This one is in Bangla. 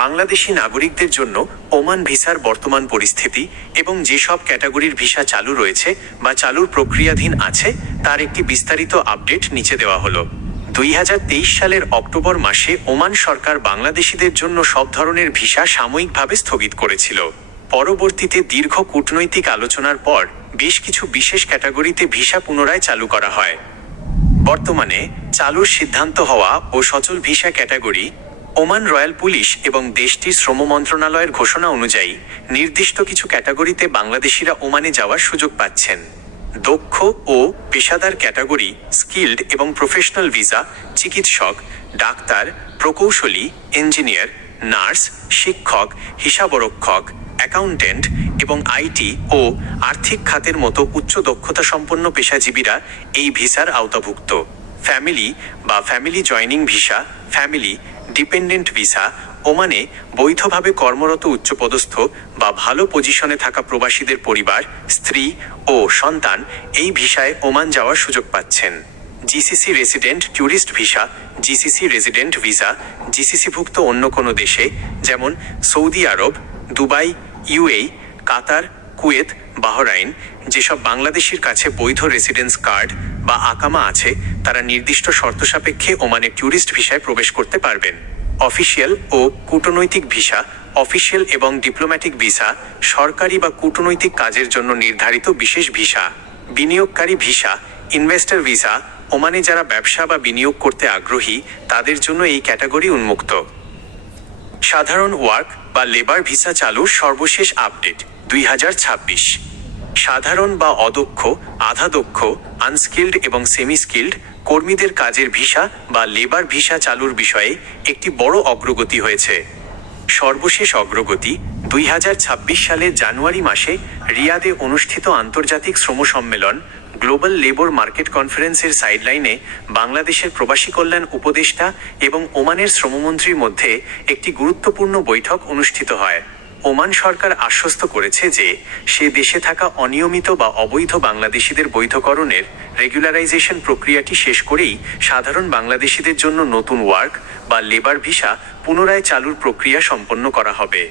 বাংলাদেশি নাগরিকদের জন্য ওমান ভিসার বর্তমান পরিস্থিতি এবং যেসব ক্যাটাগরির ভিসা চালু রয়েছে বা চালুর প্রক্রিয়াধীন আছে তার একটি বিস্তারিত আপডেট নিচে দেওয়া হলো। 2023 সালের অক্টোবর মাসে ওমান সরকার বাংলাদেশিদের জন্য সব ধরনের ভিসা সাময়িকভাবে স্থগিত করেছিল। পরবর্তীতে দীর্ঘ কূটনৈতিক আলোচনার পর বেশ কিছু বিশেষ ক্যাটাগরিতে ভিসা পুনরায় চালু করা হয়। বর্তমানে চালুর সিদ্ধান্ত হওয়া ও সচল visa category Oman royal police এবং দেশটির শ্রম মন্ত্রণালয়ের ঘোষণা অনুযায়ী নির্দিষ্ট কিছু ক্যাটাগরিতে বাংলাদেশিরা ওমানে যাওয়ার সুযোগ পাচ্ছেন। দক্ষ ও পেশাদার ক্যাটাগরি স্কিল্ড এবং প্রফেশনাল ভিসা চিকিৎসক, ডাক্তার, প্রকৌশলী, ইঞ্জিনিয়ার, নার্স, শিক্ষক, হিসাবরক্ষক, অ্যাকাউন্টেন্ট এবং আইটি ও আর্থিক খাতের মতো উচ্চ দক্ষতা সম্পন্ন পেশাজীবীরা এই ভিসার আওতাভুক্ত। ফ্যামিলি বা family joining visa, family dependent visa ওমানে বৈধভাবে কর্মরত উচ্চপদস্থ বা ভালো পজিশনে থাকা প্রবাসীদের পরিবার, স্ত্রী ও সন্তান এই ভিসায় ওমান যাওয়ার সুযোগ পাচ্ছেন। GCC resident tourist visa, GCC resident visa জিসিসিভুক্ত অন্য কোনো দেশে যেমন Saudi Arabia, Dubai, UAE, Qatar, Kuwait, Bahrain যেসব বাংলাদেশির কাছে বৈধ রেসিডেন্স কার্ড বা আকামা আছে তারা নির্দিষ্ট শর্ত সাপেক্ষে ওমানে ট্যুরিস্ট ভিসায় প্রবেশ করতে পারবেন। অফিসিয়াল ও কূটনৈতিক ভিসা, অফিসিয়াল এবং ডিপ্লোম্যাটিক ভিসা সরকারি বা কূটনৈতিক কাজের জন্য নির্ধারিত বিশেষ ভিসা। বিনিয়োগকারী ভিসা, ইনভেস্টর ভিসা ওমানে যারা ব্যবসা বা বিনিয়োগ করতে আগ্রহী তাদের জন্য এই ক্যাটাগরি উন্মুক্ত। সাধারণ ওয়ার্ক বা লেবার ভিসা চালুর সর্বশেষ আপডেট 2026। সাধারণ বা অদক্ষ, আধা দক্ষ, আনস্কিল্ড এবং সেমি স্কিল্ড কর্মীদের কাজের ভিসা বা লেবার ভিসা চালুর বিষয়ে একটি বড় অগ্রগতি হয়েছে। সর্বশেষ অগ্রগতি 2026 সালের জানুয়ারি মাসে রিয়াদে অনুষ্ঠিত আন্তর্জাতিক শ্রম সম্মেলন গ্লোবাল লেবার মার্কেট কনফারেন্সের সাইডলাইনে বাংলাদেশের প্রবাসী কল্যাণ উপদেষ্টা এবং ওমানের শ্রমমন্ত্রীর মধ্যে একটি গুরুত্বপূর্ণ বৈঠক অনুষ্ঠিত হয়। ওমান সরকার আশ্বস্ত করেছে যে সে দেশে থাকা অনিয়মিত বা অবৈধ বাংলাদেশিদের বৈধকরণের রেগুলারাইজেশন প্রক্রিয়াটি শেষ করেই সাধারণ বাংলাদেশিদের জন্য নতুন ওয়ার্ক বা লেবার ভিসা পুনরায় চালুর প্রক্রিয়া সম্পন্ন করা হবে।